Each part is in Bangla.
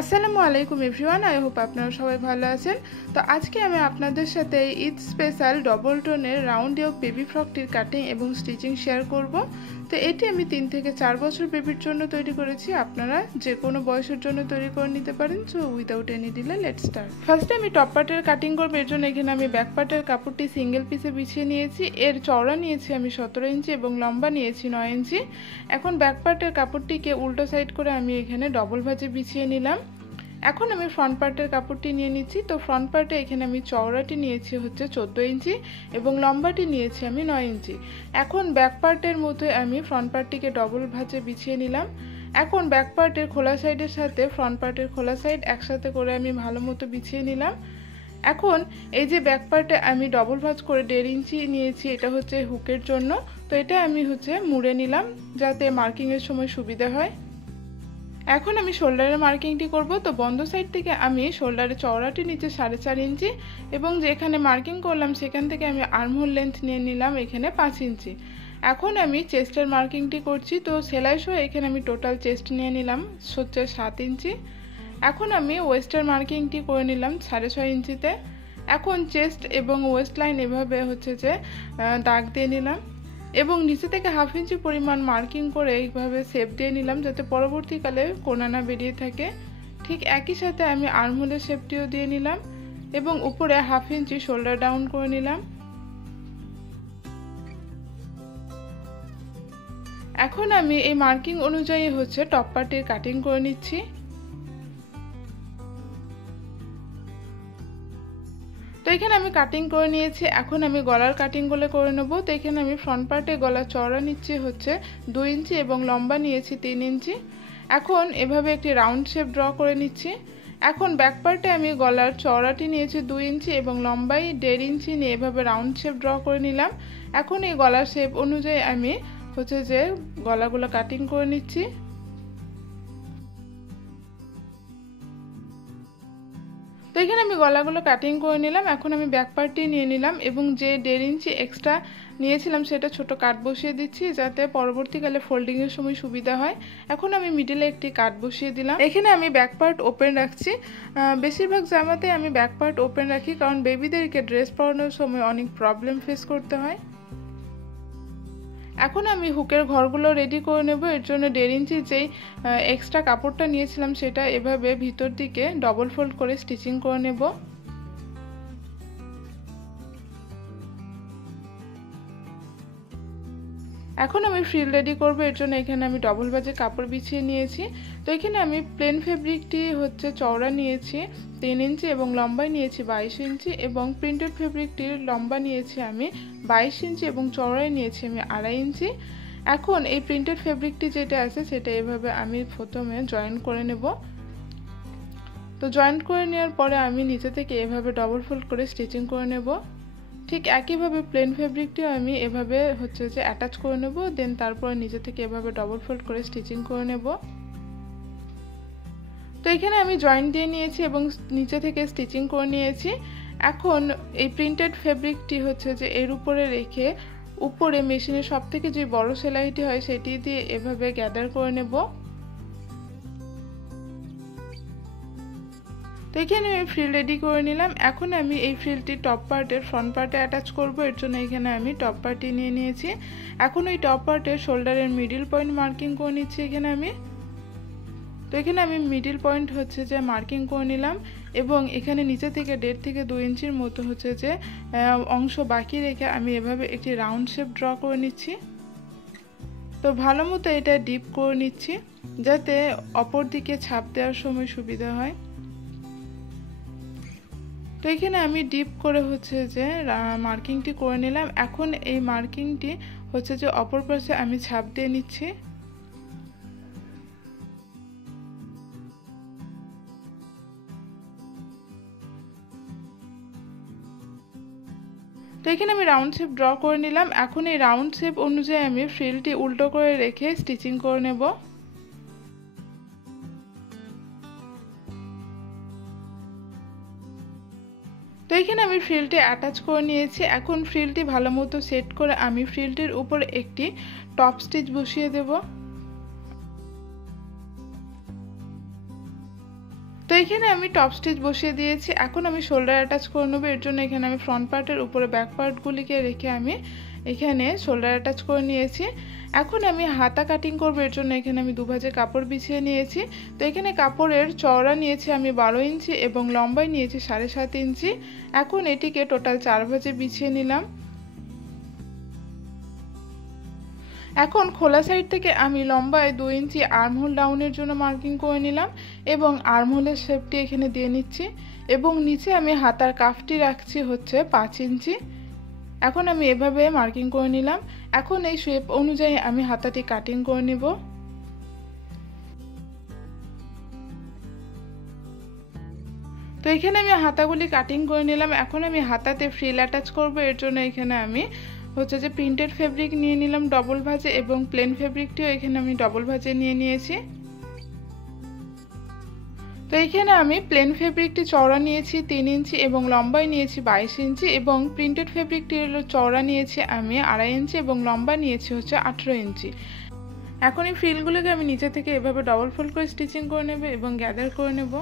আসসালামু আলাইকুম এভরিওয়ান, আই হোপ আপনারা সবাই ভালো আছেন। তো আজকে আমি আপনাদের সাথে ঈদ স্পেশাল ডবল টোনের রাউন্ড ইয়োক বেবি ফ্রকটির কাটিং এবং স্টিচিং শেয়ার করব। তো এটি আমি 3 থেকে 4 বছর বেবির জন্য তৈরি করেছি। আপনারা যে কোনো বয়সের জন্য তৈরি করে নিতে পারেন। So without any delay let's start. ফার্স্টে আমি টপ পার্টের কাটিং করব। এর জন্য এখানে আমি ব্যাক পার্টের কাপড়টি সিঙ্গেল পিসে বিছিয়ে নিয়েছি। এর চওড়া নিয়েছি আমি 17 ইঞ্চি এবং লম্বা নিয়েছি 9 ইঞ্চি। এখন ব্যাক পার্টের কাপড়টিকে উল্টো সাইড করে আমি এখানে ডবল ভাঁজে বিছিয়ে নিলাম। এখন আমি ফ্রন্ট পার্টের কাপড়টি নিয়ে নিচ্ছি। তো ফ্রন্ট পার্টে এখানে আমি চওড়াটি নিয়েছি হচ্ছে 14 ইঞ্চি এবং লম্বাটি নিয়েছি আমি 9 ইঞ্চি। এখন ব্যাক পার্টের মধ্যে আমি ফ্রন্ট পার্টটিকে ডবল ভাঁজে বিছিয়ে নিলাম। এখন ব্যাক পার্টের খোলা সাইডের সাথে ফ্রন্ট পার্টের খোলা সাইড একসাথে করে আমি ভালো মতো বিছিয়ে নিলাম। এখন এই যে ব্যাক পার্টে আমি ডবল ভাঁজ করে 1.5 ইঞ্চি নিয়েছি, এটা হচ্ছে হুকের জন্য। তো এটা আমি মুড়ে নিলাম যাতে মার্কিংয়ের সময় সুবিধা হয়। এখন আমি শোল্ডারের মার্কিংটি করব। তো বন্ধ সাইড থেকে আমি শোল্ডারের চওড়াটি নিচে 4.5 ইঞ্চি এবং যেখানে মার্কিং করলাম সেখান থেকে আমি আর্মহোল লেন্থ নিয়ে নিলাম এখানে 5 ইঞ্চি। এখন আমি চেস্টের মার্কিংটি করছি। তো সেলাই সহ এখানে আমি টোটাল চেস্ট নিয়ে নিলাম হচ্ছে 7 ইঞ্চি। এখন আমি ওয়েস্টের মার্কিংটি করে নিলাম 6.5 ইঞ্চিতে। এখন চেস্ট এবং ওয়েস্ট লাইন এভাবে দাগ দিয়ে নিলাম এবং নিচে থেকে 1/2 ইঞ্চি পরিমাণ মার্কিং করে এইভাবে শেপ দিয়ে নিলাম যাতে পরবর্তীকালে কোনা না বেরিয়ে থাকে। ঠিক একই সাথে আমি আর্মহোলের শেপটিও দিয়ে নিলাম এবং উপরে 1/2 ইঞ্চি শোল্ডার ডাউন করে নিলাম। এখন আমি এই মার্কিং অনুযায়ী টপ পার্টের কাটিং করে নিচ্ছি। তো এখানে আমি কাটিং করে নিয়েছি। এখন আমি গলার কাটিংগুলো করে নেব। তো এখানে আমি ফ্রন্ট পার্টে গলার চওড়া নিচ্ছি 2 ইঞ্চি এবং লম্বা নিয়েছি 3 ইঞ্চি। এখন এভাবে একটি রাউন্ড শেপ ড্র করে নিচ্ছি। এখন ব্যাক পার্টে আমি গলার চওড়াটি নিয়েছি 2 ইঞ্চি এবং লম্বাই 1.5 ইঞ্চি নিয়ে এভাবে রাউন্ড শেপ ড্র করে নিলাম। এখন এই গলার শেপ অনুযায়ী আমি গলাগুলো কাটিং করে নিচ্ছি। তো এখানে আমি গলাগুলো কাটিং করে নিলাম। এখন আমি ব্যাক পার্টটি নিয়ে নিলাম এবং যে 1.5 ইঞ্চি এক্সট্রা নিয়েছিলাম সেটা ছোট কাট বসিয়ে দিচ্ছি যাতে পরবর্তীকালে ফোল্ডিংয়ের সময় সুবিধা হয়। এখন আমি মিডলে একটি কাট বসিয়ে দিলাম। এখানে আমি ব্যাক পার্ট ওপেন রাখছি। বেশিরভাগ জামাতে আমি ব্যাক পার্ট ওপেন রাখি কারণ বেবিদেরকে ড্রেস পরানোর সময় অনেক প্রবলেম ফেস করতে হয়। এখন আমি হুকের ঘরগুলো রেডি করে নেব। এর জন্য 1.5 ইঞ্চি যেই এক্সট্রা কাপড়টা নিয়েছিলাম সেটা এভাবে ভিতর দিকে ডবল ফোল্ড করে স্টিচিং করে নেব। এখন আমি ফ্রিল রেডি করব। এর জন্য এখানে আমি ডবল ভাঁজে কাপড় বিছিয়ে নিয়েছি। তো এখানে আমি প্লেন ফেব্রিকটি চওড়া নিয়েছি 3 ইঞ্চি এবং লম্বায় নিয়েছি 22 ইঞ্চি এবং প্রিন্টেড ফেব্রিকটির লম্বা নিয়েছি আমি 22 ইঞ্চি এবং চওড়ায় নিয়েছি আমি 2.5 ইঞ্চি। এখন এই প্রিন্টেড ফেব্রিকটি যেটা আছে সেটা এভাবে আমি প্রথমে জয়েন করে নেব। তো জয়েন করে নেওয়ার পরে আমি নিচে থেকে এভাবে ডবল ফোল্ড করে স্টিচিং করে নেব। ঠিক একইভাবে প্লেন ফেব্রিকটিও আমি এভাবে অ্যাটাচ করে নেব। দেন তারপর নিচে থেকে এভাবে ডবল ফোল্ড করে স্টিচিং করে নেব। তো এখানে আমি জয়েন্ট দিয়ে নিয়েছি এবং নিচে থেকে স্টিচিং করে নিয়েছি। এখন এই প্রিন্টেড ফেব্রিকটি এর উপরে রেখে উপরে মেশিনের সবথেকে যে বড় সেলাইটি হয় সেটি দিয়ে এভাবে গ্যাদার করে নেব। তো এখানে আমি ফ্রিল রেডি করে নিলাম। এখন আমি এই ফ্রিলটি টপ পার্টের ফ্রন্ট পার্টে অ্যাটাচ করব। এর জন্য এখানে আমি টপ পার্টটি নিয়ে নিয়েছি। এখন ওই টপ পার্টের শোল্ডারের মিডল পয়েন্ট মার্কিং করে নিচ্ছি এখানে আমি। তো এখানে আমি মিডল পয়েন্ট মার্কিং করে নিলাম এবং এখানে নিচে থেকে 1.5 থেকে 2 ইঞ্চির মতো অংশ বাকি রেখে আমি এভাবে একটি রাউন্ড শেপ ড্র করে নিচ্ছি। তো ভালো মতো এটা ডিপ করে নিচ্ছি যাতে অপর দিকে ছাপ দেওয়ার সময় সুবিধা হয়। তো এখানে আমি ডিপ করে মার্কিংটি করে নিলাম। এখন এই মার্কিংটি অপর পাশে আমি ছাপ দিয়ে নিচ্ছি। তো এখানে আমি রাউন্ড শেপ ড্র করে নিলাম। এখন এই রাউন্ড শেপ অনুযায়ী আমি ফ্রিলটি উল্টো করে রেখে স্টিচিং করে নেব। তো এখানে আমি ফ্রিলটি অ্যাটাচ করে নিয়েছি। এখন ফ্রিলটি ভালো মতো সেট করে আমি ফ্রিলটির উপর একটি টপ স্টিচ বসিয়ে দেব। তো এখানে আমি টপ স্টিচ বসিয়ে দিয়েছি। এখন আমি শোল্ডার অ্যাটাচ করে নেব। এর জন্য এখানে আমি ফ্রন্ট পার্টের উপরে ব্যাক পার্টগুলিকে রেখে আমি এখানে শোল্ডার অ্যাটাচ করে নিয়েছি। এখন আমি হাতা কাটিং করব। এর জন্য এখানে আমি দুভাজে কাপড় বিছিয়ে নিয়েছি। তো এখানে কাপড়ের চওড়া নিয়েছি আমি 12 ইঞ্চি এবং লম্বায় নিয়েছি 7.5 ইঞ্চি। এখন এটিকে টোটাল 4 ভাজে বিছিয়ে নিলাম। এখন খোলা সাইড থেকে আমি লম্বায় 2 ইঞ্চি আর্মহোল ডাউনের জন্য মার্কিং করে নিলাম এবং আর্মহোলের শেপটি এখানে দিয়ে নিচ্ছি এবং নিচে আমি হাতার কাফটি রাখছি হচ্ছে 5 ইঞ্চি। এখন আমি এভাবে মার্কিং করে নিলাম। এখন এই শেপ অনুযায়ী আমি হাতাটি কাটিং করে নিব। তো এখানে আমি হাতাগুলি কাটিং করে নিলাম। এখন আমি হাতাতে ফ্রিল অ্যাটাচ করব। এর জন্য এখানে আমি হচ্ছে যে প্রিন্টেড ফেব্রিক নিয়ে নিলাম ডবল ভাঁজে এবং প্লেন ফেব্রিকটিও এখানে আমি ডবল ভাঁজে নিয়ে নিয়েছি। তো এখানে আমি প্লেন ফেব্রিকটি চওড়া নিয়েছি 3 ইঞ্চি এবং লম্বায় নিয়েছি 22 ইঞ্চি এবং প্রিন্টেড ফেব্রিকটির চওড়া নিয়েছি আমি 2.5 ইঞ্চি এবং লম্বা নিয়েছি হচ্ছে 18 ইঞ্চি। এখন এই ফ্রিলগুলোকে আমি নিচে থেকে এভাবে ডবল ফোল্ড করে স্টিচিং করে নেব এবং গ্যাদার করে নেব।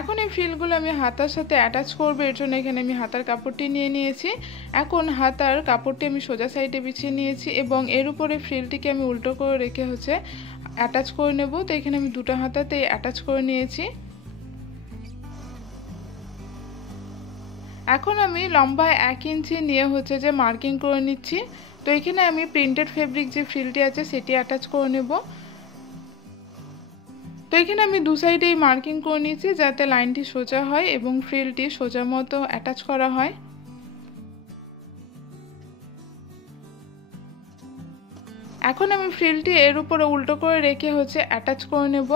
এখন এই ফ্রিলগুলো আমি হাতার সাথে অ্যাটাচ করব। এর জন্য এখানে আমি হাতার কাপড়টি নিয়ে নিয়েছি। এখন হাতার কাপড়টি আমি সোজা সাইডে বিছিয়ে নিয়েছি এবং এর উপরে ফ্রিলটিকে আমি উল্টো করে রেখে হচ্ছে অ্যাটাচ করে নেব। তো এখানে আমি দুটো হাতাতে অ্যাটাচ করে নিয়েছি। এখন আমি লম্বায় 1 ইঞ্চি নিয়ে হচ্ছে যে মার্কিং করে নিচ্ছি। তো এখানে আমি প্রিন্টেড ফেব্রিক যে ফ্রিলটি আছে সেটি অ্যাটাচ করে নেব। তো এখানে আমি দু সাইডেই মার্কিং করে নিয়েছি যাতে লাইনটি সোজা হয় এবং ফ্রিলটি সোজা মতো অ্যাটাচ করা হয়। এখন আমি ফ্রিলটি এর উপরে উল্টো করে রেখে হচ্ছে অ্যাটাচ করে নেব।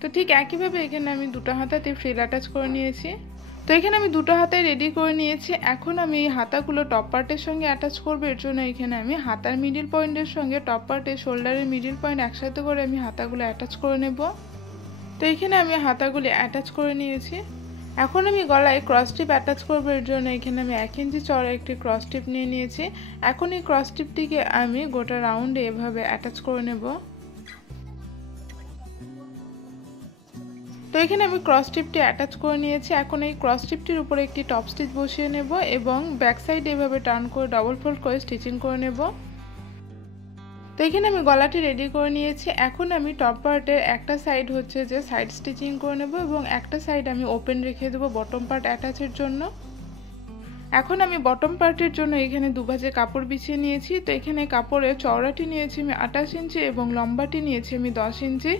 তো ঠিক একইভাবে এখানে আমি দুটো হাতাতে ফ্রিল অ্যাটাচ করে নিয়েছি। তো এখানে আমি দুটো হাতায় রেডি করে নিয়েছি। এখন আমি এই হাতাগুলো টপ পার্টের সঙ্গে অ্যাটাচ করব। এর জন্য এখানে আমি হাতার মিডিল পয়েন্টের সঙ্গে টপ পার্টে শোল্ডারের মিডিল পয়েন্ট একসাথে করে আমি হাতাগুলো অ্যাটাচ করে নেব। তো এখানে আমি হাতাগুলি অ্যাটাচ করে নিয়েছি। এখন আমি গলায় ক্রস স্টিপ অ্যাটাচ করব। এর জন্য এখানে আমি 1 ইঞ্চি চওড়া একটি ক্রস স্টিপ নিয়ে নিয়েছি। এখন এই ক্রস স্টিপটিকে আমি গোটা রাউন্ডে এভাবে অ্যাটাচ করে নেব। তো এখানে আমি ক্রস স্টিপটি অ্যাটাচ করে নিয়েছি। এখন এই ক্রস স্টিপটির উপরে একটি টপ স্টিচ বসিয়ে নেব এবং ব্যাক সাইডে এভাবে টার্ন করে ডবল ফোল্ড করে স্টিচিং করে নেব। তো এখানে আমি গলাটি রেডি করে নিয়েছি। এখন আমি টপ পার্টের একটা সাইড হচ্ছে যে সাইড স্টিচিং করে নেব এবং একটা সাইড আমি ওপেন রেখে দেবো বটম পার্ট অ্যাটাচের জন্য। এখন আমি বটম পার্টের জন্য এখানে দুভাজে কাপড় বিছিয়ে নিয়েছি। তো এখানে কাপড়ের চওড়াটি নিয়েছি আমি 28 ইঞ্চি এবং লম্বাটি নিয়েছি আমি 10 ইঞ্চি।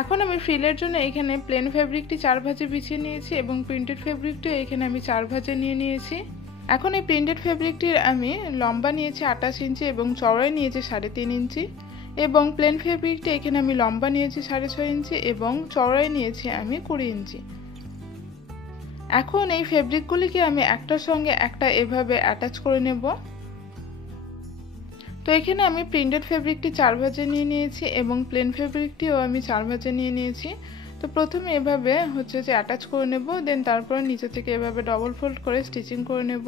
এখন আমি ফ্রিলের জন্য এখানে প্লেন ফেব্রিকটি 4 ভাজে বিছিয়ে নিয়েছি এবং প্রিন্টেড ফেব্রিকটিও এখানে আমি 4 ভাজে নিয়ে নিয়েছি। এখন এই প্রিন্টেড ফেব্রিকটির আমি লম্বা নিয়েছি 28 ইঞ্চি এবং চওড়ায় নিয়েছি 3.5 ইঞ্চি এবং প্লেন ফেব্রিকটি এখানে আমি লম্বা নিয়েছি 6.5 ইঞ্চি এবং চওড়ায় নিয়েছি আমি 20 ইঞ্চি। এখন এই ফেব্রিকগুলিকে আমি একটার সঙ্গে একটা এভাবে অ্যাটাচ করে নেব। তো এখানে আমি প্রিন্টেড ফেব্রিকটি 4 ভাজে নিয়ে নিয়েছি এবং প্লেন ফেব্রিকটিও আমি 4 ভাজে নিয়ে নিয়েছি। তো প্রথমে এভাবে হচ্ছে যে অ্যাটাচ করে নেব, দেন তারপরে নিচে থেকে এভাবে ডবল ফোল্ড করে স্টিচিং করে নেব।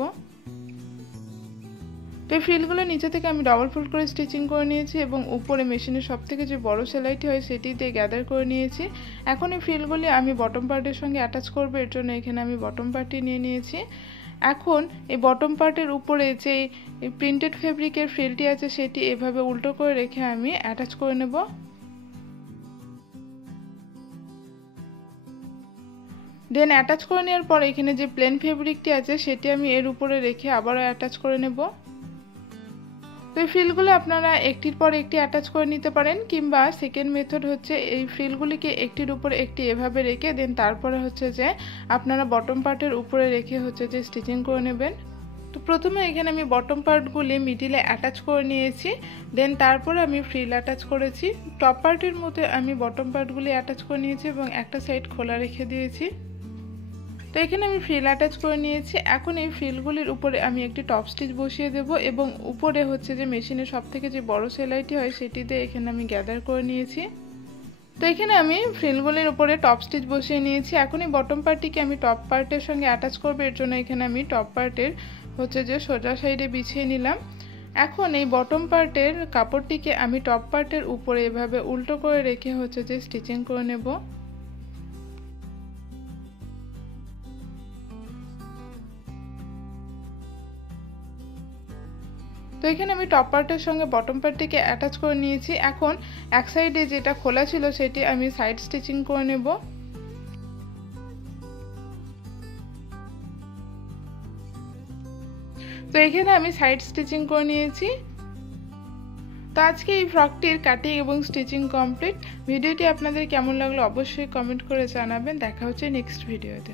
তো এই ফ্রিলগুলো নিচে থেকে আমি ডবল ফোল্ড করে স্টিচিং করে নিয়েছি এবং উপরে মেশিনের সবথেকে যে বড় সেলাইটি হয় সেটি দিয়ে গ্যাদার করে নিয়েছি। এখন এই ফ্রিলগুলি আমি বটম পার্টের সঙ্গে অ্যাটাচ করব। এর জন্য এখানে আমি বটম পার্টটি নিয়ে নিয়েছি। এখন এই বটম পার্টের উপরে যে প্রিন্টেড ফেব্রিকের ফ্রিলটি আছে সেটি এভাবে উল্টো করে রেখে আমি অ্যাটাচ করে নেব। দেন অ্যাটাচ করে নেওয়ার পর এখানে যে প্লেন ফেব্রিকটি আছে সেটি আমি এর উপরে রেখে আবারও অ্যাটাচ করে নেব। তো এই ফ্রিলগুলো আপনারা একটির পর একটি অ্যাটাচ করে নিতে পারেন, কিংবা সেকেন্ড মেথড হচ্ছে এই ফ্রিলগুলিকে একটির উপর একটি এভাবে রেখে দেন তারপরে হচ্ছে যে আপনারা বটম পার্টের উপরে রেখে হচ্ছে যে স্টিচিং করে নেবেন। তো প্রথমে এখানে আমি বটম পার্টগুলি মিডিলে অ্যাটাচ করে নিয়েছি, দেন তারপরে আমি ফ্রিল অ্যাটাচ করেছি। টপ পার্টের মধ্যে আমি বটম পার্টগুলি অ্যাটাচ করে নিয়েছি এবং একটা সাইড খোলা রেখে দিয়েছি। তো এখানে আমি ফ্রিল অ্যাটাচ করে নিয়েছি। এখন এই ফ্রিলগুলির উপরে আমি একটি টপ স্টিচ বসিয়ে দেব এবং উপরে হচ্ছে যে মেশিনের সবথেকে যে বড় সেলাইটি হয় সেটি দিয়ে এখানে আমি গ্যাদার করে নিয়েছি। তো এখানে আমি ফ্রিলগুলির উপরে টপ স্টিচ বসিয়ে নিয়েছি। এখন এই বটম পার্টটিকে আমি টপ পার্টের সঙ্গে অ্যাটাচ করব। এর জন্য এখানে আমি টপ পার্টের হচ্ছে যে সোজা সাইডে বিছিয়ে নিলাম। এখন এই বটম পার্টের কাপড়টিকে আমি টপ পার্টের উপরে এভাবে উল্টো করে রেখে যে স্টিচিং করে নেব। তো এখানে আমি টপ পার্টের সঙ্গে বটম পার্টটিকে অ্যাটাচ করে নিয়েছি। এখন এক সাইডে যেটা খোলা ছিল সেটি আমি সাইড স্টিচিং করে নেব। তো এখানে আমি সাইড স্টিচিং করে নিয়েছি। তো আজকে এই ফ্রকটির কাটিং এবং স্টিচিং কমপ্লিট। ভিডিওটি আপনাদের কেমন লাগলো অবশ্যই কমেন্ট করে জানাবেন। দেখা হচ্ছে নেক্সট ভিডিওতে।